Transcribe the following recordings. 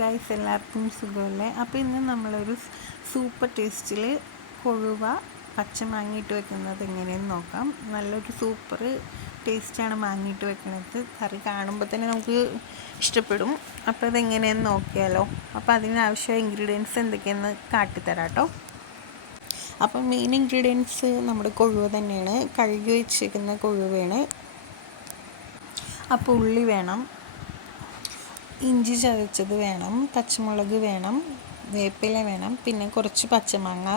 Guys എല്ലാവർക്കും സുഖമല്ലേ? അപ്പോൾ ഇന്ന് നമ്മളൊരു സൂപ്പർ ടേസ്റ്റിൽ കൊഴുവ പച്ചമാങ്ങയിട്ട് വെക്കുന്നത് എങ്ങനെയെന്ന് നോക്കാം. നല്ലൊരു സൂപ്പർ ടേസ്റ്റാണ് മാങ്ങയിട്ട് വെക്കുന്നത്. കറി കാണുമ്പോൾ തന്നെ നമുക്ക് ഇഷ്ടപ്പെടും. അപ്പോൾ അതെങ്ങനെയെന്ന് നോക്കിയാലോ. അപ്പോൾ അതിനാവശ്യമായ ഇൻഗ്രീഡിയൻസ് എന്തൊക്കെയെന്ന് കാട്ടിത്തരാം കേട്ടോ. അപ്പം മെയിൻ ഇൻഗ്രീഡിയൻസ് നമ്മുടെ കൊഴുവ തന്നെയാണ്. കഴുകി വെച്ചിരിക്കുന്ന കൊഴുവയാണ്. അപ്പോൾ ഉള്ളി വേണം, ഇഞ്ചി ചതച്ചത് വേണം, പച്ചമുളക് വേണം, വേപ്പില വേണം, പിന്നെ കുറച്ച് പച്ചമാങ്ങ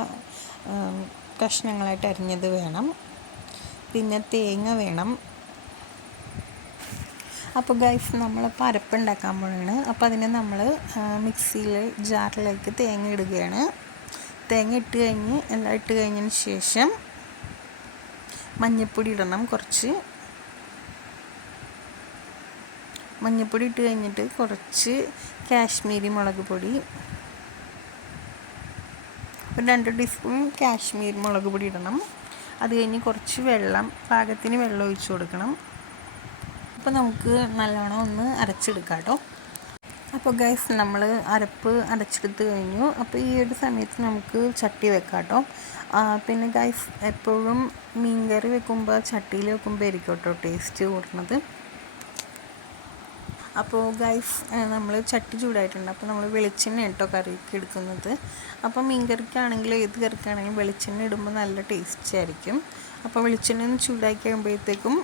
കഷ്ണങ്ങളായിട്ട് അരിഞ്ഞത് വേണം, പിന്നെ തേങ്ങ വേണം. അപ്പോൾ ഗൈസ് നമ്മളിപ്പോൾ അരപ്പുണ്ടാക്കാൻ പോവാണ്. അപ്പോൾ അതിന് നമ്മൾ മിക്സിയിൽ ജാറിലേക്ക് തേങ്ങ ഇടുകയാണ്. തേങ്ങ ഇട്ട് കഴിഞ്ഞ് എല്ലാം ഇട്ട് കഴിഞ്ഞതിന് ശേഷം മഞ്ഞൾപ്പൊടി ഇടണം. കുറച്ച് മഞ്ഞൾപ്പൊടി ഇട്ട് കഴിഞ്ഞിട്ട് കുറച്ച് കാശ്മീരി മുളക് പൊടി, ഒരു 2 ടീസ്പൂൺ കാശ്മീരി മുളക് പൊടി ഇടണം. അത് കഴിഞ്ഞ് കുറച്ച് വെള്ളം, പാകത്തിന് വെള്ളം ഒഴിച്ച് കൊടുക്കണം. അപ്പോൾ നമുക്ക് നല്ലോണം ഒന്ന് അരച്ചെടുക്കാം കേട്ടോ. അപ്പോൾ ഗൈസ് നമ്മൾ അരപ്പ് അരച്ചെടുത്ത് കഴിഞ്ഞു. അപ്പോൾ ഈ ഒരു സമയത്ത് നമുക്ക് ചട്ടി വെക്കാം കേട്ടോ. പിന്നെ ഗൈസ് എപ്പോഴും മീൻകറി വെക്കുമ്പോൾ ചട്ടിയിൽ വെക്കുമ്പോൾ ആയിരിക്കും കേട്ടോ ടേസ്റ്റ് കൂടുന്നത്. അപ്പോൾ ഗൈസ് നമ്മൾ ചട്ടി ചൂടായിട്ടുണ്ട്. അപ്പോൾ നമ്മൾ വെളിച്ചെണ്ണ കേട്ടോ കറിക്ക് എടുക്കുന്നത്. അപ്പോൾ മീൻ കറിക്കാണെങ്കിലും ഏത് കറിക്കാണെങ്കിലും വെളിച്ചെണ്ണ ഇടുമ്പോൾ നല്ല ടേസ്റ്റ് ആയിരിക്കും. അപ്പോൾ വെളിച്ചെണ്ണ ഒന്ന് ചൂടാക്കി കഴിയുമ്പോഴത്തേക്കും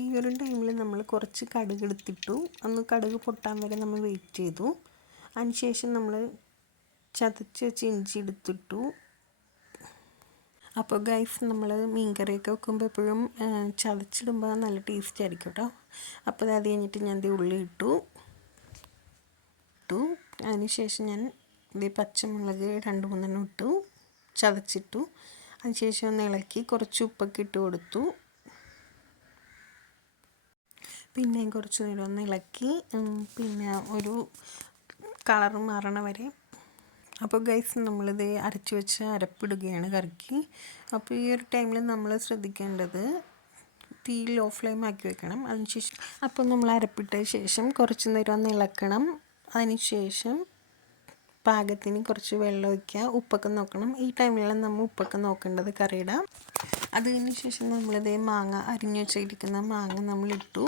ഈ ഒരു ടൈമിൽ നമ്മൾ കുറച്ച് കടുക് എടുത്തിട്ടു. ഒന്ന് കടുക് പൊട്ടാൻ വരെ നമ്മൾ വെയിറ്റ് ചെയ്തു. അതിനുശേഷം നമ്മൾ ചതച്ച് വെച്ച് ഇഞ്ചി എടുത്തിട്ടു. അപ്പോൾ ഗൈസ് നമ്മൾ മീൻ കറിയൊക്കെ വെക്കുമ്പോൾ എപ്പോഴും ചതച്ചിടുമ്പോൾ നല്ല ടേസ്റ്റ് ആയിരിക്കും കേട്ടോ. അപ്പോൾ അത് കഴിഞ്ഞിട്ട് ഞാൻ ഉള്ളി ഇട്ടു. അതിനുശേഷം ഞാൻ പച്ചമുളക് 2-3 ഇട്ടു, ചതച്ചിട്ടു. അതിനുശേഷം ഒന്ന് ഇളക്കി കുറച്ച് ഉപ്പൊക്കെ ഇട്ട് കൊടുത്തു. പിന്നെയും കുറച്ച് നേരം ഒന്ന് ഇളക്കി പിന്നെ ഒരു കളർ മാറണ വരെ. അപ്പോൾ ഗൈസ് നമ്മളിത് അരച്ച് വെച്ച് അരപ്പിടുകയാണ് കറിക്ക്. അപ്പോൾ ഈ ഒരു ടൈമിൽ നമ്മൾ ശ്രദ്ധിക്കേണ്ടത് തീ ലോ ഫ്ലെയിം ആക്കി വെക്കണം. അതിനുശേഷം അപ്പോൾ നമ്മൾ അരപ്പിട്ട ശേഷം കുറച്ച് നേരം ഒന്ന് ഇളക്കണം. അതിനുശേഷം പാകത്തിന് കുറച്ച് വെള്ളം ഒഴിക്കുക, ഉപ്പൊക്കെ നോക്കണം. ഈ ടൈമിലാണ് നമ്മൾ ഉപ്പൊക്കെ നോക്കേണ്ടത് കറിയുടെ. അതിന് ശേഷം നമ്മളിത് മാങ്ങ അരിഞ്ഞു വെച്ചിരിക്കുന്ന മാങ്ങ നമ്മളിട്ടു.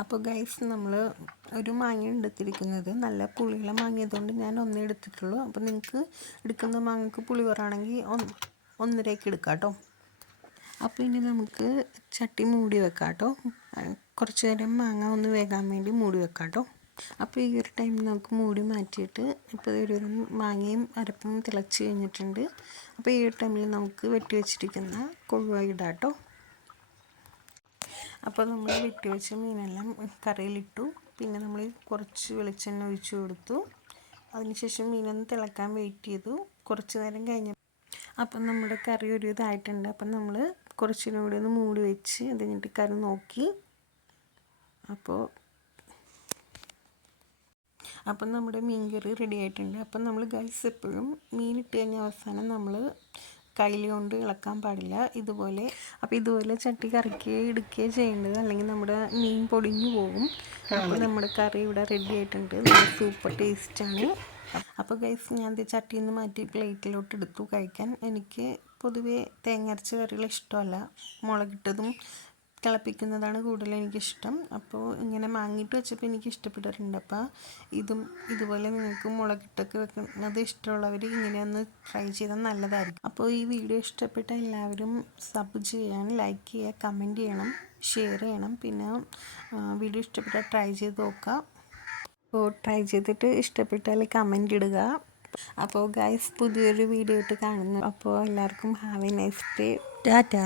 അപ്പോൾ ഗൈസ് നമ്മൾ ഒരു മാങ്ങ എടുത്തിരിക്കുന്നത് നല്ല പുളിയുള്ള മാങ്ങയതുകൊണ്ട് ഞാൻ 1 എടുത്തിട്ടുള്ളൂ. അപ്പോൾ നിങ്ങൾക്ക് എടുക്കുന്ന മാങ്ങക്ക് പുളി കുറവാണെങ്കിൽ 1.5 എടുക്കാം കേട്ടോ. അപ്പോൾ ഇനി നമുക്ക് ചട്ടി മൂടി വെക്കാം കേട്ടോ. കുറച്ച് നേരം മാങ്ങ ഒന്ന് വേകാൻ വേണ്ടി മൂടി വെക്കാം കേട്ടോ. അപ്പോൾ ഈ ഒരു ടൈമിൽ നമുക്ക് മൂടി മാറ്റിയിട്ട് ഇപ്പോൾ ഒരു മാങ്ങയും അരപ്പും തിളച്ച് കഴിഞ്ഞിട്ടുണ്ട്. അപ്പോൾ ഈ ഒരു ടൈമിൽ നമുക്ക് വെട്ടി വെച്ചിരിക്കുന്ന കൊഴുവ ഇടാം കേട്ടോ. അപ്പോൾ നമ്മൾ വെട്ടി വെച്ച മീനെല്ലാം കറിയിലിട്ടു. പിന്നെ നമ്മൾ കുറച്ച് വെളിച്ചെണ്ണ ഒഴിച്ചു കൊടുത്തു. അതിനുശേഷം മീനൊന്ന് തിളക്കാൻ വെയിറ്റ് ചെയ്തു. കുറച്ച് നേരം കഴിഞ്ഞു. അപ്പം നമ്മുടെ കറി ഒരു ഇതായിട്ടുണ്ട്. അപ്പം നമ്മൾ കുറച്ചിനും കൂടി ഒന്ന് മൂടി വെച്ച് അത് കഴിഞ്ഞിട്ട് കറി നോക്കി. അപ്പം നമ്മുടെ മീൻ കറി റെഡി ആയിട്ടുണ്ട്. അപ്പം നമ്മൾ ഗൈസ് എപ്പോഴും മീനിട്ട് കഴിഞ്ഞ അവസാനം നമ്മൾ കയ്യിൽ കൊണ്ട് ഇളക്കാൻ പാടില്ല. ഇതുപോലെ ചട്ടി കറിക്ക് എടുക്കുകയോ ചെയ്യേണ്ടത്, അല്ലെങ്കിൽ നമ്മുടെ മീൻ പൊടിഞ്ഞു പോകും. അപ്പോൾ നമ്മുടെ കറി ഇവിടെ റെഡി ആയിട്ടുണ്ട്. നല്ല സൂപ്പർ ടേസ്റ്റാണ്. അപ്പോൾ ഗൈസ് ഞാൻ ചട്ടിയിൽ നിന്ന് മാറ്റി പ്ലേറ്റിലോട്ട് എടുത്തു കഴിക്കാൻ. എനിക്ക് പൊതുവേ തേങ്ങ അരച്ച കറികൾ ഇഷ്ടമല്ല, മുളകിട്ടതും തിളപ്പിക്കുന്നതാണ് കൂടുതൽ എനിക്കിഷ്ടം. അപ്പോൾ ഇങ്ങനെ മാങ്ങിയിട്ട് വെച്ചപ്പോൾ എനിക്ക് ഇഷ്ടപ്പെട്ടിട്ടുണ്ട്. അപ്പോൾ ഇതുപോലെ നിങ്ങൾക്ക് മുളകിട്ടൊക്കെ വെക്കുന്നത് ഇഷ്ടമുള്ളവർ ഇങ്ങനെയൊന്ന് ട്രൈ ചെയ്താൽ നല്ലതായിരിക്കും. അപ്പോൾ ഈ വീഡിയോ ഇഷ്ടപ്പെട്ട എല്ലാവരും സബ് ചെയ്യാൻ, ലൈക്ക് ചെയ്യുക, കമൻറ്റ് ചെയ്യണം, ഷെയർ ചെയ്യണം. പിന്നെ വീഡിയോ ഇഷ്ടപ്പെട്ടാൽ ട്രൈ ചെയ്ത് നോക്കാം. അപ്പോൾ ട്രൈ ചെയ്തിട്ട് ഇഷ്ടപ്പെട്ടാൽ കമൻറ്റ് ഇടുക. അപ്പോൾ ഗൈസ് പുതിയൊരു വീഡിയോ ആയിട്ട് കാണുന്നു. അപ്പോൾ എല്ലാവർക്കും have A nice day. Tata.